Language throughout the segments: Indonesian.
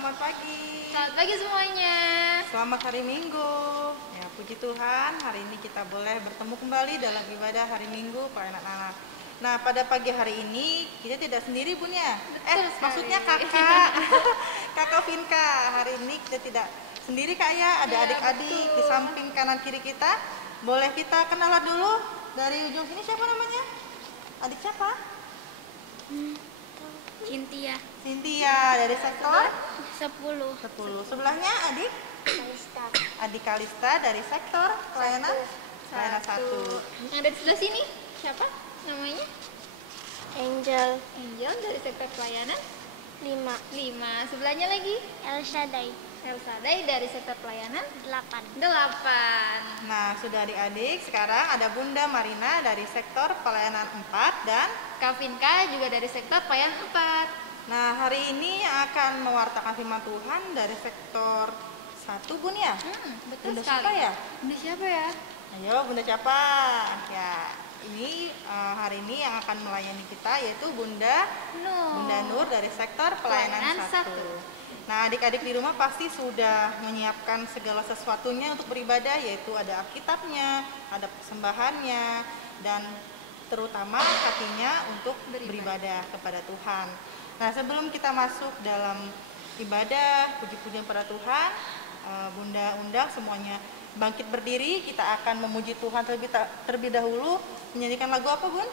selamat pagi. Selamat pagi semuanya. Selamat hari Minggu. Ya, puji Tuhan, hari ini kita boleh bertemu kembali dalam ibadah hari Minggu pelayanan anak. Nah, pada pagi hari ini kita tidak sendiri, Bun ya? Maksudnya kakak, kakak Vinka. Hari ini kita tidak sendiri, Kak ya. Ada adik-adik di samping kanan kiri kita. Boleh kita kenalan dulu. Dari ujung sini siapa namanya? Adik siapa? Cynthia dari sektor 10. Sebelahnya adik Adik Kalista dari sektor pelayanan 1. Yang ada di sebelah sini siapa namanya? Angel Angel dari sektor pelayanan 5. 5. Sebelahnya lagi Elsa Day Elsadai dari sektor pelayanan 8. 8. Nah, sudah adik-adik, sekarang ada Bunda Marina dari sektor pelayanan 4 dan Kavinka juga dari sektor pelayanan 4. nah, hari ini akan mewartakan firman Tuhan dari sektor 1, Bun ya? Betul Bunda sekali. siapa ya? Bunda siapa ya? Ayo, Bunda siapa? Ya, ini hari ini yang akan melayani kita yaitu Bunda Nur dari sektor pelayanan 1. Nah, adik-adik di rumah pasti sudah menyiapkan segala sesuatunya untuk beribadah, yaitu ada Alkitabnya, ada persembahannya, dan terutama hatinya untuk beribadah kepada Tuhan. Nah, sebelum kita masuk dalam ibadah, puji-pujian pada Tuhan, Bunda undang semuanya bangkit berdiri. Kita akan memuji Tuhan terlebih dahulu. Menyanyikan lagu apa, Bun?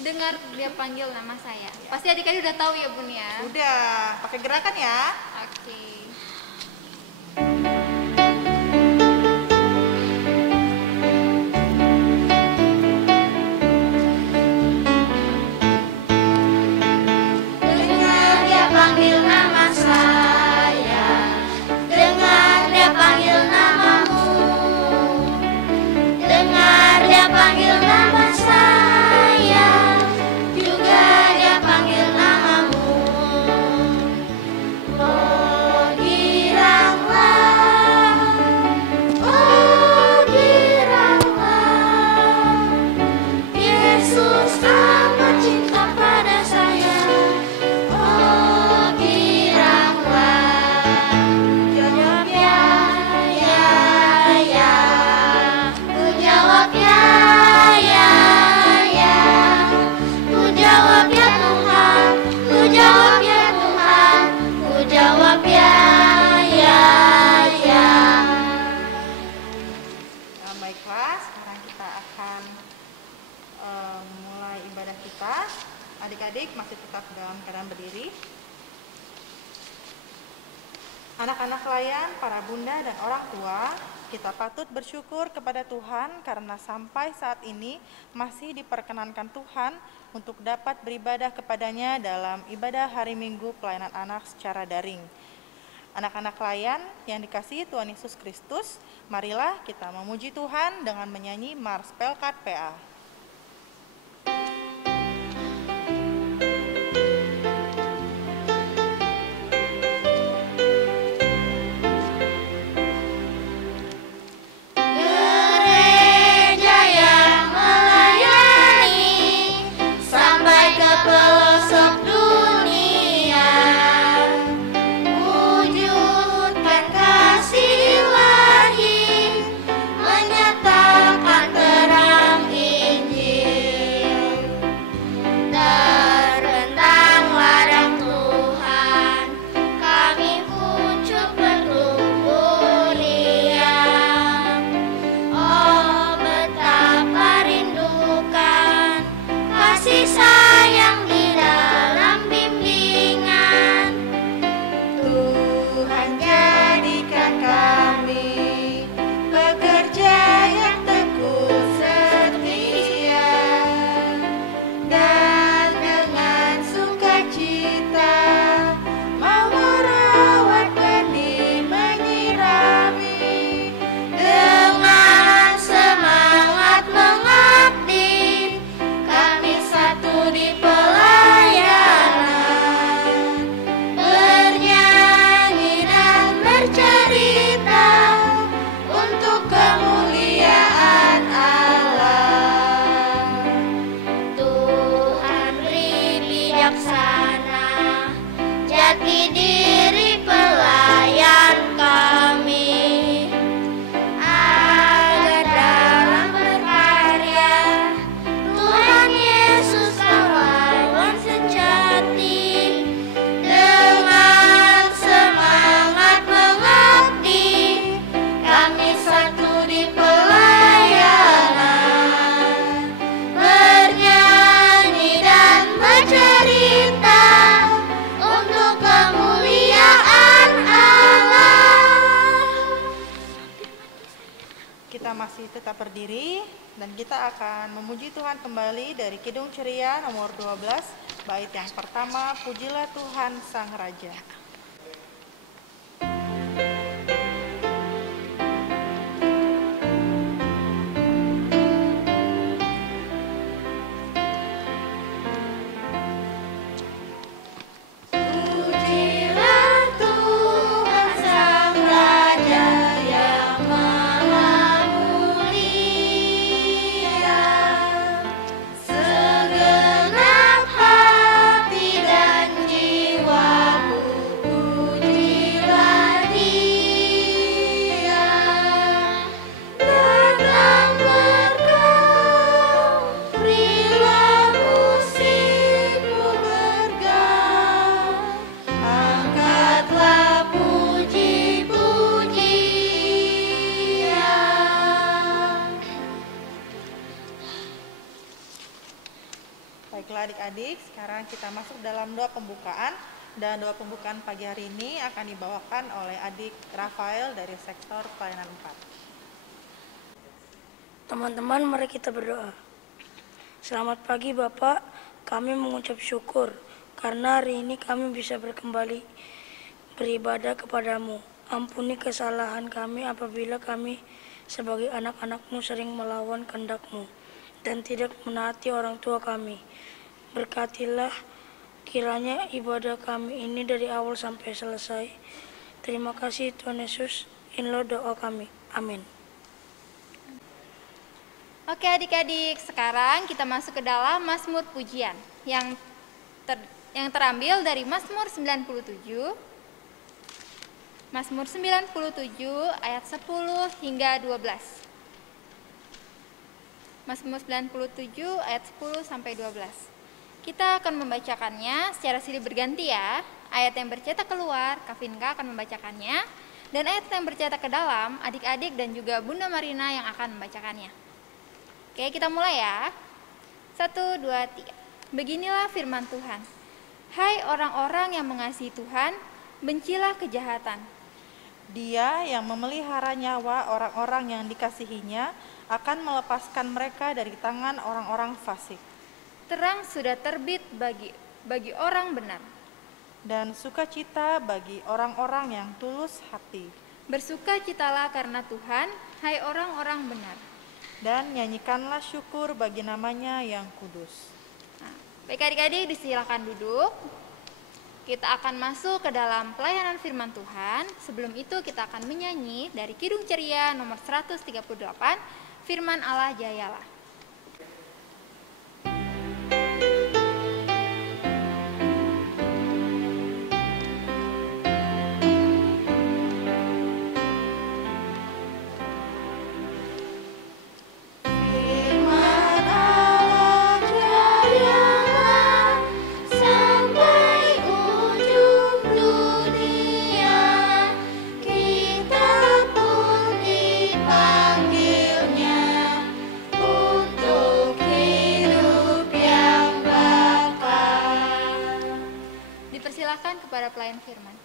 Dengar dia panggil nama saya. Pasti adik-adik udah tahu ya, Bun ya? Udah, pakai gerakan ya. Oke. Dengar dia panggil nama saya, dengar dia panggil namamu, dengar dia panggil nama saya, juga dia panggil namamu. Oh giranglah, Yesus amat cinta pada saya. Oh giranglah, jawab ya, ya, ku jawab ya, ku jawab ya Tuhan, ku jawab ya Tuhan, ku jawab ya. Nah, baiklah, sekarang kita akan mulai ibadah kita. Adik-adik masih tetap dalam keadaan berdiri. Anak-anak layan, para bunda dan orang tua, kita patut bersyukur kepada Tuhan karena sampai saat ini masih diperkenankan Tuhan untuk dapat beribadah kepadanya dalam ibadah hari Minggu pelayanan anak secara daring. Anak-anak layan yang dikasihi Tuhan Yesus Kristus, marilah kita memuji Tuhan dengan menyanyi Mars Pelkat PA. Gereja yang melayani sampai ke pelosok dunia, wujudkan kasih ilahi, menyatakan terang masih tetap berdiri dan kita akan memuji Tuhan kembali dari Kidung Ceria nomor 12, bait yang pertama, Pujilah Tuhan Sang Raja. Baiklah adik-adik, sekarang kita masuk dalam doa pembukaan. Dan doa pembukaan pagi hari ini akan dibawakan oleh adik Rafael dari sektor pelayanan 4. Teman-teman, mari kita berdoa. Selamat pagi Bapak, kami mengucap syukur karena hari ini kami bisa kembali beribadah kepadamu. Ampuni kesalahan kami apabila kami sebagai anak-anak-Mu sering melawan kehendak-Mu dan tidak menaati orang tua kami. Berkatilah kiranya ibadah kami ini dari awal sampai selesai. Terima kasih Tuhan Yesus, inilah doa kami. Amin. Oke adik-adik, sekarang kita masuk ke dalam Mazmur Pujian yang terambil dari Mazmur 97. Mazmur 97 ayat 10 hingga 12. Mazmur 97 ayat 10 sampai 12. Kita akan membacakannya secara silih berganti ya. Ayat yang bercetak keluar, Kavinka akan membacakannya. Dan ayat yang bercetak ke dalam, adik-adik dan juga Bunda Marina yang akan membacakannya. Oke, kita mulai ya. 1, 2, 3. Beginilah firman Tuhan. Hai orang-orang yang mengasihi Tuhan, bencilah kejahatan. Dia yang memelihara nyawa orang-orang yang dikasihinya akan melepaskan mereka dari tangan orang-orang fasik. Terang sudah terbit bagi orang benar, dan sukacita bagi orang-orang yang tulus hati. Bersukacitalah karena Tuhan, hai orang-orang benar. Dan nyanyikanlah syukur bagi namanya yang kudus. Nah, baik adik-adik, disilakan duduk. Kita akan masuk ke dalam pelayanan firman Tuhan. Sebelum itu kita akan menyanyi dari Kidung Ceria nomor 138, Firman Allah Jayalah. Kepada pelayan firman.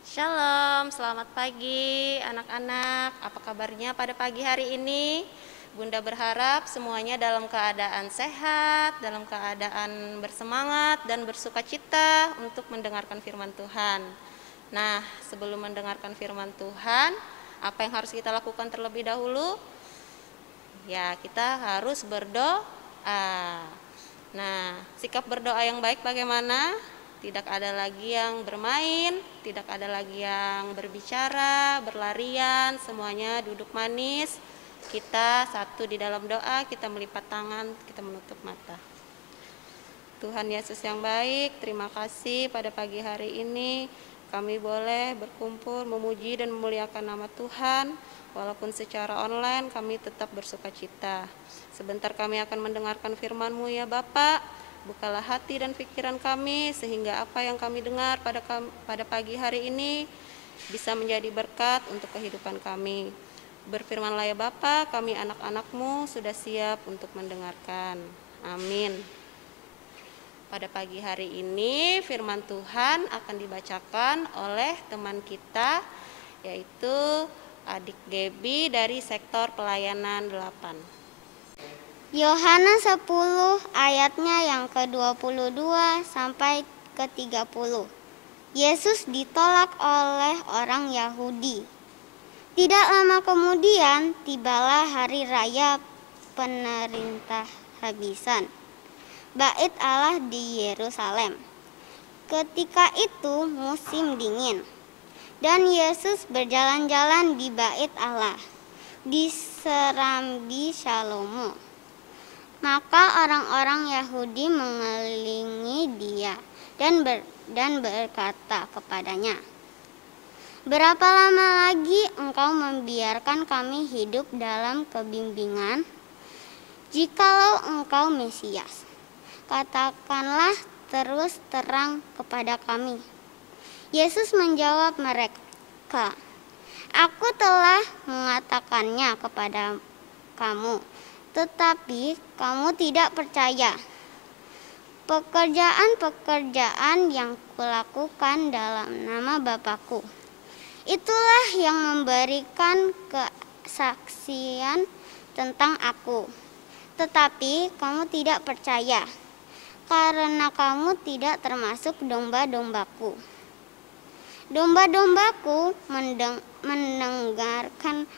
Shalom, selamat pagi anak-anak. Apa kabarnya pada pagi hari ini? Bunda berharap semuanya dalam keadaan sehat, dalam keadaan bersemangat dan bersukacita untuk mendengarkan firman Tuhan. Nah, sebelum mendengarkan firman Tuhan, apa yang harus kita lakukan terlebih dahulu? Ya, kita harus berdoa. Nah, sikap berdoa yang baik bagaimana? Tidak ada lagi yang bermain, tidak ada lagi yang berbicara, berlarian, semuanya duduk manis. Kita satu di dalam doa, kita melipat tangan, kita menutup mata. Tuhan Yesus yang baik, terima kasih pada pagi hari ini kami boleh berkumpul memuji dan memuliakan nama Tuhan. Walaupun secara online kami tetap bersukacita. Sebentar kami akan mendengarkan firman-Mu ya Bapak. Bukalah hati dan pikiran kami sehingga apa yang kami dengar pada pagi hari ini bisa menjadi berkat untuk kehidupan kami. Berfirmanlah ya Bapak, kami anak-anak-Mu sudah siap untuk mendengarkan. Amin. Pada pagi hari ini firman Tuhan akan dibacakan oleh teman kita, yaitu adik Gebi dari sektor pelayanan 8. Yohanes 10 ayatnya yang ke-22 sampai ke-30. Yesus ditolak oleh orang Yahudi. Tidak lama kemudian tibalah hari raya Perintahabisan Bait Allah di Yerusalem. Ketika itu musim dingin, dan Yesus berjalan-jalan di Bait Allah, di Serambi Salomo. Maka orang-orang Yahudi mengelilingi dia dan berkata kepadanya, "Berapa lama lagi engkau membiarkan kami hidup dalam kebimbangan? Jikalau engkau Mesias, katakanlah terus terang kepada kami." Yesus menjawab mereka, "Aku telah mengatakannya kepada kamu, tetapi kamu tidak percaya. Pekerjaan-pekerjaan yang kulakukan dalam nama Bapa-Ku, itulah yang memberikan kesaksian tentang Aku. Tetapi kamu tidak percaya, karena kamu tidak termasuk domba-dombaku. Domba-dombaku mendengarkan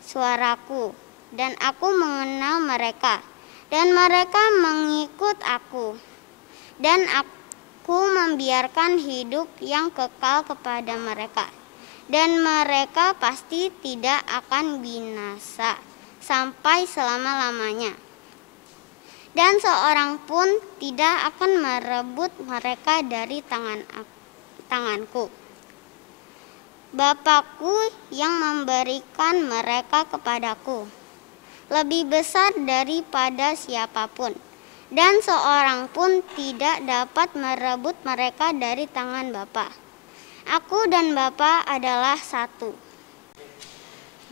suaraku, dan Aku mengenal mereka, dan mereka mengikut Aku. Dan Aku membiarkan hidup yang kekal kepada mereka, dan mereka pasti tidak akan binasa sampai selama-lamanya. Dan seorang pun tidak akan merebut mereka dari tanganku. Bapa-Ku yang memberikan mereka kepadaku lebih besar daripada siapapun, dan seorang pun tidak dapat merebut mereka dari tangan Bapa. Aku dan Bapa adalah satu."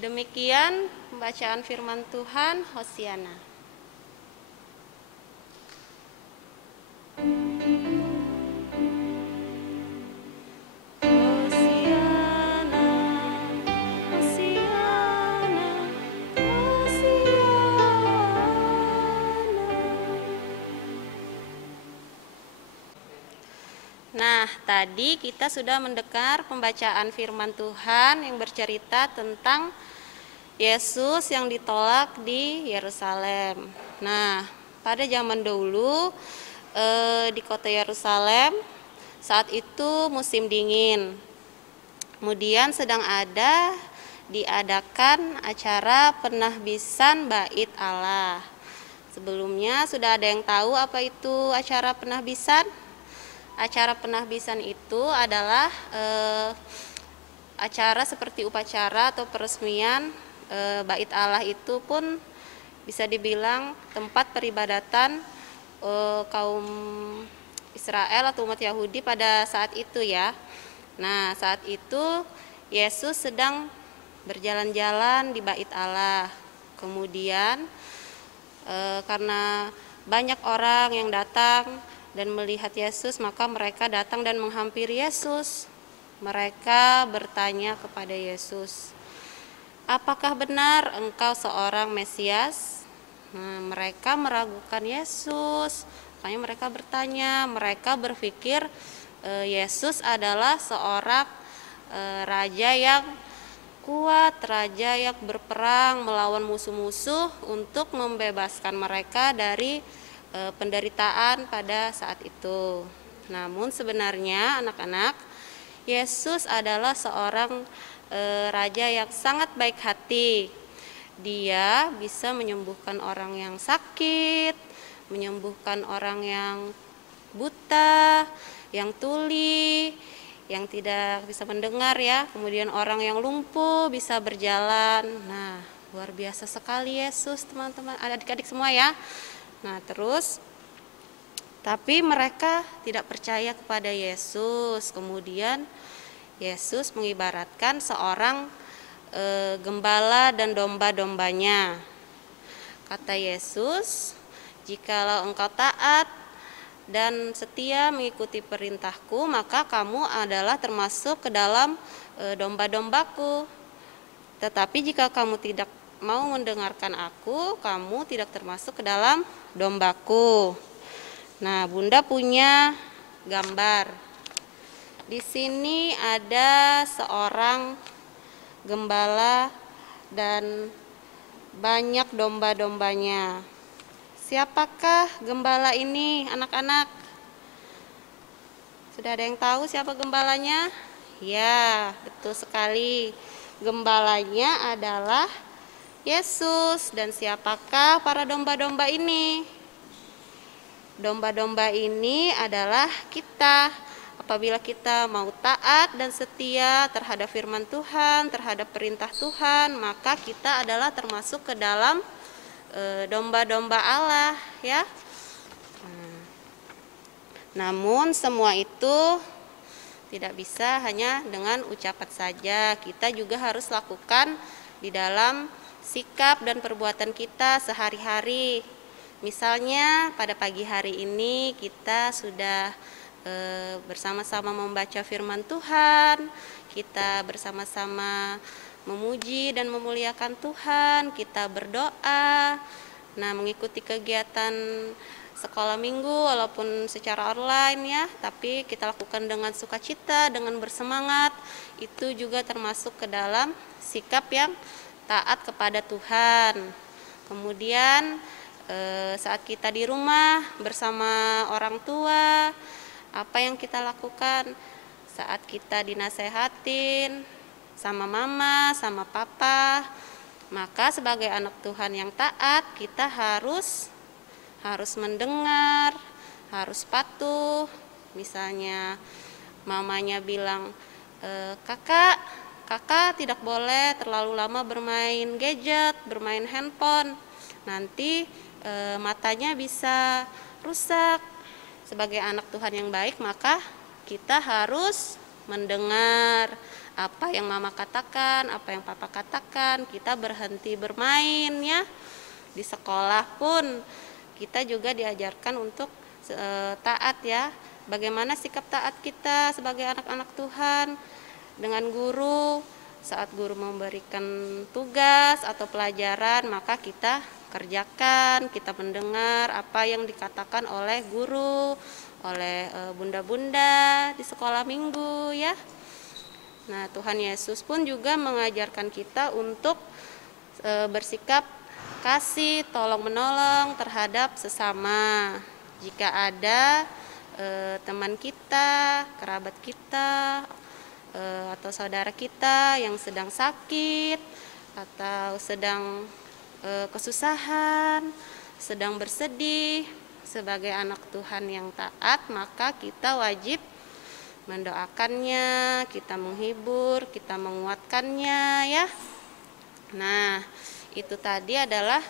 Demikian pembacaan firman Tuhan. Hosiana. Nah, tadi kita sudah mendengar pembacaan firman Tuhan yang bercerita tentang Yesus yang ditolak di Yerusalem. Nah, pada zaman dahulu di kota Yerusalem saat itu musim dingin. Kemudian sedang diadakan acara penahbisan Bait Allah. Sebelumnya sudah ada yang tahu apa itu acara penahbisan? Acara penahbisan itu adalah acara seperti upacara atau peresmian Bait Allah. Itu pun bisa dibilang tempat peribadatan kaum Israel atau umat Yahudi pada saat itu ya. Nah, saat itu Yesus sedang berjalan-jalan di Bait Allah. Kemudian karena banyak orang yang datang dan melihat Yesus, maka mereka datang dan menghampiri Yesus. Mereka bertanya kepada Yesus, "Apakah benar engkau seorang Mesias?" Mereka meragukan Yesus. Makanya mereka bertanya, mereka berpikir Yesus adalah seorang raja yang kuat, raja yang berperang melawan musuh-musuh untuk membebaskan mereka dari penderitaan pada saat itu. Namun sebenarnya anak-anak, Yesus adalah seorang raja yang sangat baik hati. Dia bisa menyembuhkan orang yang sakit, menyembuhkan orang yang buta, yang tuli, yang tidak bisa mendengar ya. Kemudian orang yang lumpuh bisa berjalan. Nah, luar biasa sekali Yesus, teman-teman, adik-adik semua ya. Nah, terus tapi mereka tidak percaya kepada Yesus. Kemudian Yesus mengibaratkan seorang gembala dan domba-dombanya. Kata Yesus, "Jikalau engkau taat dan setia mengikuti perintahku, maka kamu adalah termasuk ke dalam domba-dombaku." Tetapi jika kamu tidak mau mendengarkan aku, kamu tidak termasuk ke dalam dombaku. Nah, Bunda punya gambar. Di sini ada seorang gembala dan banyak domba-dombanya. Siapakah gembala ini, anak-anak? Sudah ada yang tahu siapa gembalanya? Ya, betul sekali. Gembalanya adalah Yesus. Dan siapakah para domba-domba ini? Domba-domba ini adalah kita. Apabila kita mau taat dan setia terhadap firman Tuhan, terhadap perintah Tuhan, maka kita adalah termasuk ke dalam domba-domba Allah, ya. Namun semua itu tidak bisa hanya dengan ucapan saja. Kita juga harus lakukan di dalam sikap dan perbuatan kita sehari-hari. Misalnya pada pagi hari ini kita sudah bersama-sama membaca firman Tuhan, kita bersama-sama memuji dan memuliakan Tuhan, kita berdoa, nah mengikuti kegiatan sekolah minggu walaupun secara online ya, tapi kita lakukan dengan sukacita, dengan bersemangat. Itu juga termasuk ke dalam sikap yang taat kepada Tuhan. Kemudian saat kita di rumah bersama orang tua, apa yang kita lakukan? Saat kita dinasehatin sama mama, sama papa, maka sebagai anak Tuhan yang taat, kita harus mendengar, harus patuh. Misalnya mamanya bilang, kakak tidak boleh terlalu lama bermain gadget, bermain handphone, nanti matanya bisa rusak. Sebagai anak Tuhan yang baik, maka kita harus mendengar apa yang mama katakan, apa yang papa katakan. Kita berhenti bermain ya. Di sekolah pun kita juga diajarkan untuk taat ya. Bagaimana sikap taat kita sebagai anak-anak Tuhan dengan guru. Saat guru memberikan tugas atau pelajaran, maka kita kerjakan, kita mendengar apa yang dikatakan oleh guru, oleh bunda-bunda di sekolah minggu ya. Nah, Tuhan Yesus pun juga mengajarkan kita untuk bersikap kasih, tolong menolong terhadap sesama. Jika ada teman kita, kerabat kita, atau saudara kita yang sedang sakit atau sedang kesusahan, sedang bersedih, sebagai anak Tuhan yang taat, maka kita wajib mendoakannya, kita menghibur, kita menguatkannya ya. Nah, itu tadi adalah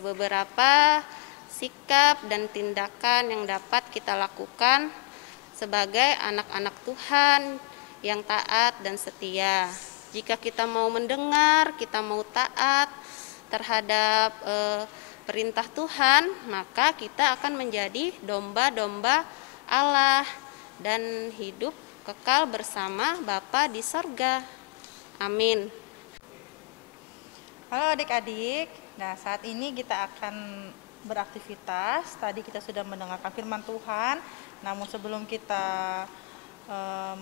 beberapa sikap dan tindakan yang dapat kita lakukan sebagai anak-anak Tuhan yang taat dan setia. Jika kita mau mendengar, kita mau taat terhadap perintah Tuhan, maka kita akan menjadi domba-domba Allah dan hidup kekal bersama Bapa di sorga. Amin. Halo adik-adik, nah saat ini kita akan beraktivitas. Tadi kita sudah mendengarkan firman Tuhan, namun sebelum kita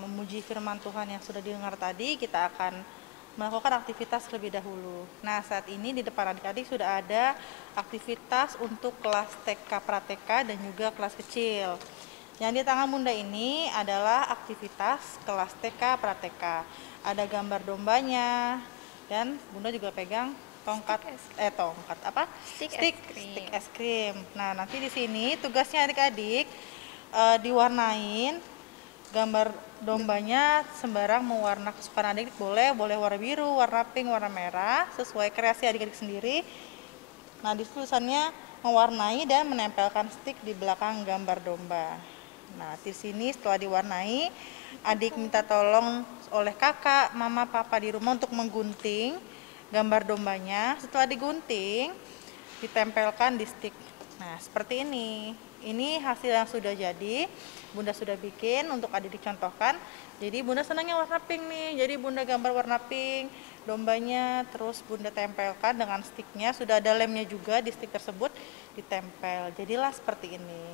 memuji firman Tuhan yang sudah didengar tadi, kita akan melakukan aktivitas terlebih dahulu. Nah, saat ini di depan adik-adik sudah ada aktivitas untuk kelas TK Prateka dan juga kelas kecil. Yang di tangan Bunda ini adalah aktivitas kelas TK Prateka. Ada gambar dombanya dan Bunda juga pegang stick es krim. Nah, nanti di sini tugasnya adik-adik diwarnain gambar dombanya sembarang mewarna kesukaan adik, boleh warna biru, warna pink, warna merah, sesuai kreasi adik-adik sendiri. Nah, di tulisannya mewarnai dan menempelkan stick di belakang gambar domba. Nah, di sini setelah diwarnai, adik minta tolong oleh kakak, mama, papa di rumah untuk menggunting gambar dombanya. Setelah digunting, ditempelkan di stick. Nah, seperti ini. Ini hasil yang sudah jadi, Bunda sudah bikin untuk adik dicontohkan. Jadi Bunda senangnya warna pink nih, jadi Bunda gambar warna pink. dombanya, terus Bunda tempelkan dengan sticknya. Sudah ada lemnya juga di stick tersebut, ditempel. Jadilah seperti ini.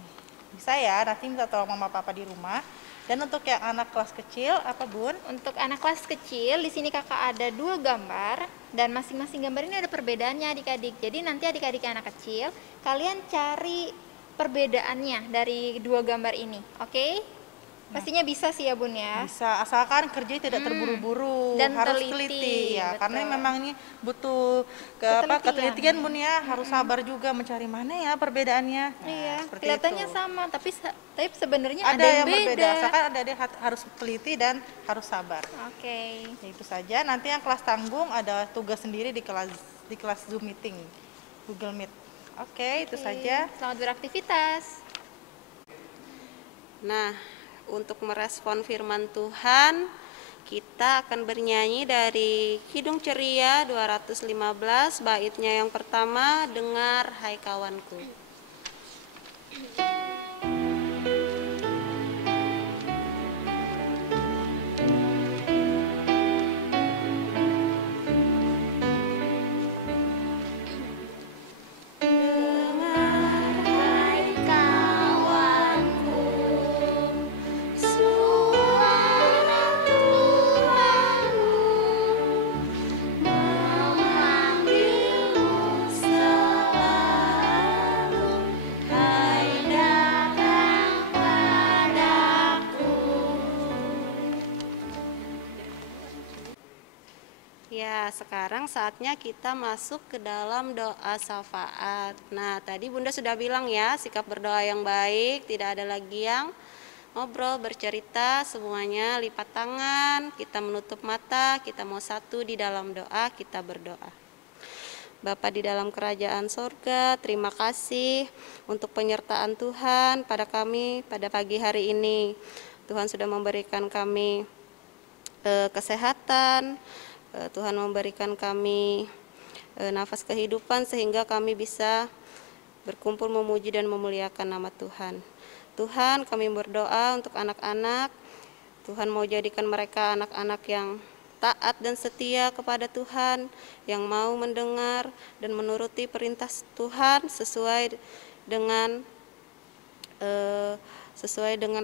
Bisa ya, nanti minta tolong mama papa di rumah. Dan untuk yang anak kelas kecil, apa Bun? Untuk anak kelas kecil, di sini kakak ada 2 gambar dan masing-masing gambar ini ada perbedaannya adik-adik. Jadi nanti adik-adik anak kecil, kalian cari perbedaannya dari 2 gambar ini, oke? Pastinya bisa sih ya Bun ya. Bisa, asalkan kerja tidak terburu-buru, Dan harus teliti, teliti ya. betul. Karena memang ini butuh ketelitian Bun ya, harus sabar juga mencari mana ya perbedaannya. Nah, Iya, seperti kelihatannya itu. sama, tapi sebenarnya Ada yang yang berbeda, beda. asalkan ada yang harus teliti dan harus sabar. Oke. Ya, itu saja. Nanti yang kelas tanggung ada tugas sendiri di kelas Zoom meeting, Google Meet. Oke, itu saja. Selamat beraktivitas. Nah, untuk merespon firman Tuhan, kita akan bernyanyi dari Kidung Ceria 215, baitnya yang pertama, dengar hai kawanku. Ya, sekarang saatnya kita masuk ke dalam doa syafaat. Nah, tadi Bunda sudah bilang ya, sikap berdoa yang baik, tidak ada lagi yang ngobrol, bercerita, semuanya lipat tangan, kita menutup mata, kita mau satu di dalam doa, kita berdoa. Bapa di dalam kerajaan sorga, terima kasih untuk penyertaan Tuhan pada kami pada pagi hari ini. Tuhan sudah memberikan kami kesehatan, Tuhan memberikan kami nafas kehidupan sehingga kami bisa berkumpul memuji dan memuliakan nama Tuhan. Tuhan, kami berdoa untuk anak-anak. Tuhan mau jadikan mereka anak-anak yang taat dan setia kepada Tuhan, yang mau mendengar dan menuruti perintah Tuhan sesuai dengan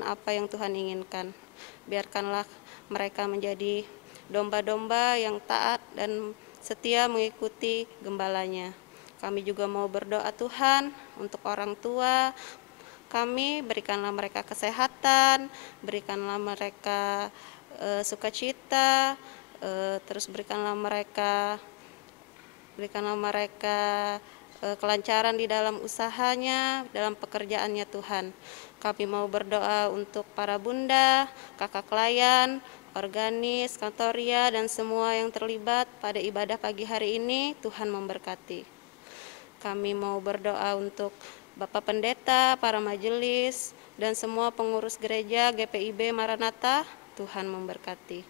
apa yang Tuhan inginkan. Biarkanlah mereka menjadi domba-domba yang taat dan setia mengikuti gembalanya. Kami juga mau berdoa Tuhan untuk orang tua kami, berikanlah mereka kesehatan, berikanlah mereka sukacita, terus berikanlah mereka kelancaran di dalam usahanya, dalam pekerjaannya Tuhan. Kami mau berdoa untuk para bunda, kakak klien, organis, kantoria, dan semua yang terlibat pada ibadah pagi hari ini. Tuhan memberkati. Kami mau berdoa untuk Bapak Pendeta, para majelis, dan semua pengurus gereja GPIB Maranatha. Tuhan memberkati.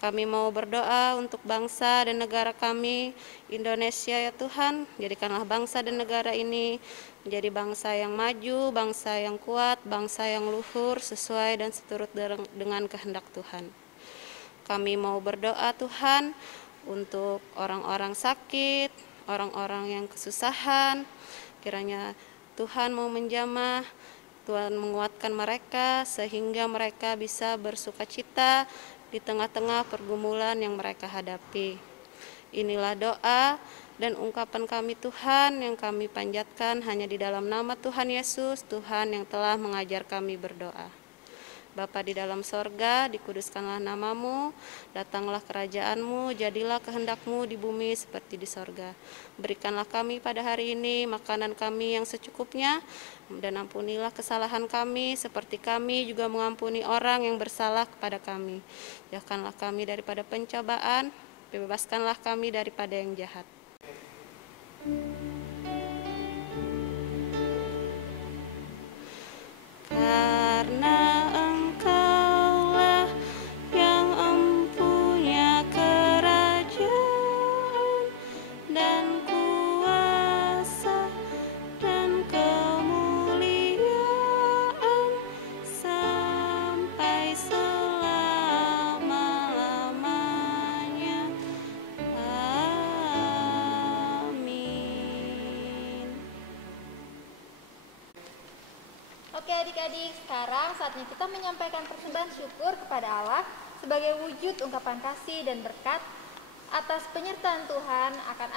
Kami mau berdoa untuk bangsa dan negara kami, Indonesia ya Tuhan. Jadikanlah bangsa dan negara ini menjadi bangsa yang maju, bangsa yang kuat, bangsa yang luhur, sesuai dan seturut dengan kehendak Tuhan. Kami mau berdoa Tuhan untuk orang-orang sakit, orang-orang yang kesusahan. Kiranya Tuhan mau menjamah, Tuhan menguatkan mereka sehingga mereka bisa bersukacita di tengah-tengah pergumulan yang mereka hadapi. Inilah doa dan ungkapan kami Tuhan yang kami panjatkan hanya di dalam nama Tuhan Yesus, Tuhan yang telah mengajar kami berdoa. Bapa di dalam sorga, dikuduskanlah namamu, datanglah kerajaanmu, jadilah kehendakmu di bumi seperti di sorga. Berikanlah kami pada hari ini makanan kami yang secukupnya, dan ampunilah kesalahan kami seperti kami juga mengampuni orang yang bersalah kepada kami. Jauhkanlah kami daripada pencobaan, bebaskanlah kami daripada yang jahat. Karena Engkaulah yang empunya kerajaan dan kuasa dan kemuliaan sampai selama-lamanya. Oke adik-adik, sekarang saatnya kita menyampaikan persembahan syukur kepada Allah sebagai wujud ungkapan kasih dan berkat atas penyertaan Tuhan akan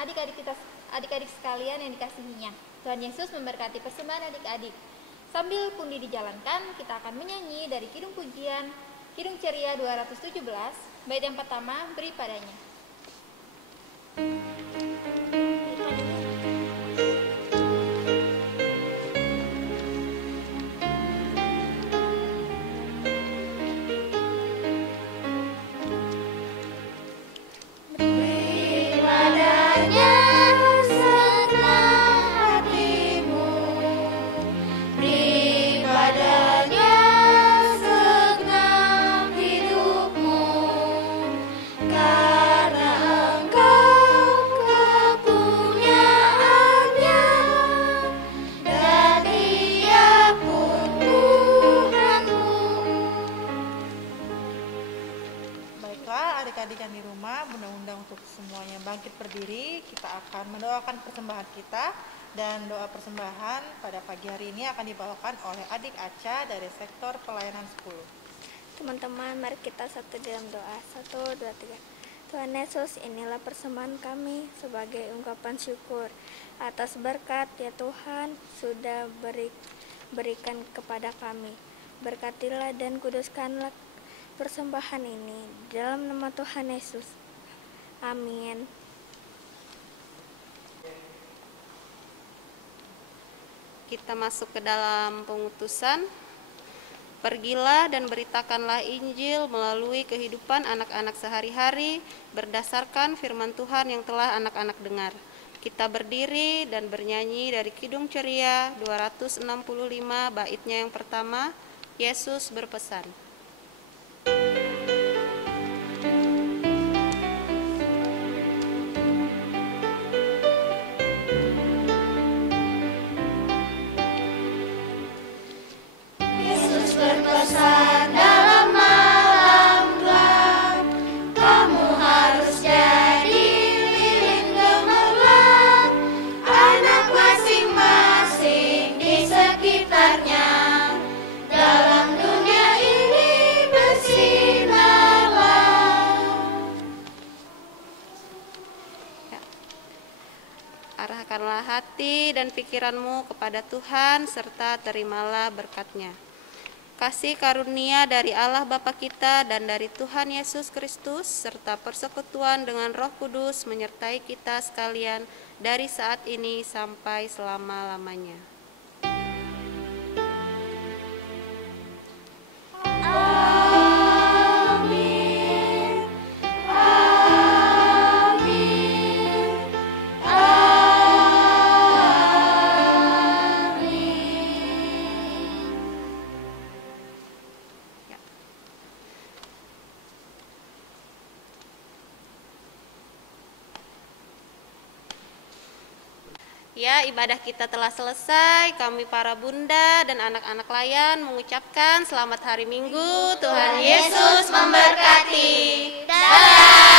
adik-adik sekalian yang dikasihinya. Tuhan Yesus memberkati persembahan adik-adik. Sambil pundi dijalankan, kita akan menyanyi dari Kidung Pujian, Kidung Ceria 217, bait yang pertama, Beri Padanya. Adik-adik yang di rumah, mudah-mudahan untuk semuanya bangkit berdiri. Kita akan mendoakan persembahan kita, dan doa persembahan pada pagi hari ini akan dibawakan oleh adik Aca dari sektor pelayanan 10. Teman-teman, mari kita satu dalam doa. 1, 2, 3. Tuhan Yesus, inilah persembahan kami sebagai ungkapan syukur atas berkat ya Tuhan sudah berikan kepada kami. Berkatilah dan kuduskanlah persembahan ini dalam nama Tuhan Yesus. Amin. Kita masuk ke dalam pengutusan. Pergilah dan beritakanlah Injil melalui kehidupan anak-anak sehari-hari berdasarkan firman Tuhan yang telah anak-anak dengar. Kita berdiri dan bernyanyi dari Kidung Ceria 265 baitnya yang pertama, Yesus berpesan. Berpesan dalam malam gelap, kamu harus jadi lilin gemerlap, anak masing-masing di sekitarnya, dalam dunia ini bersinarlah. Arahkanlah hati dan pikiranmu kepada Tuhan serta terimalah berkat-Nya. Kasih karunia dari Allah Bapa kita dan dari Tuhan Yesus Kristus serta persekutuan dengan Roh Kudus menyertai kita sekalian dari saat ini sampai selama-lamanya. Amin. Amin. Ya, ibadah kita telah selesai. Kami para bunda dan anak-anak layan mengucapkan selamat hari Minggu. Tuhan Yesus memberkati. Dadah.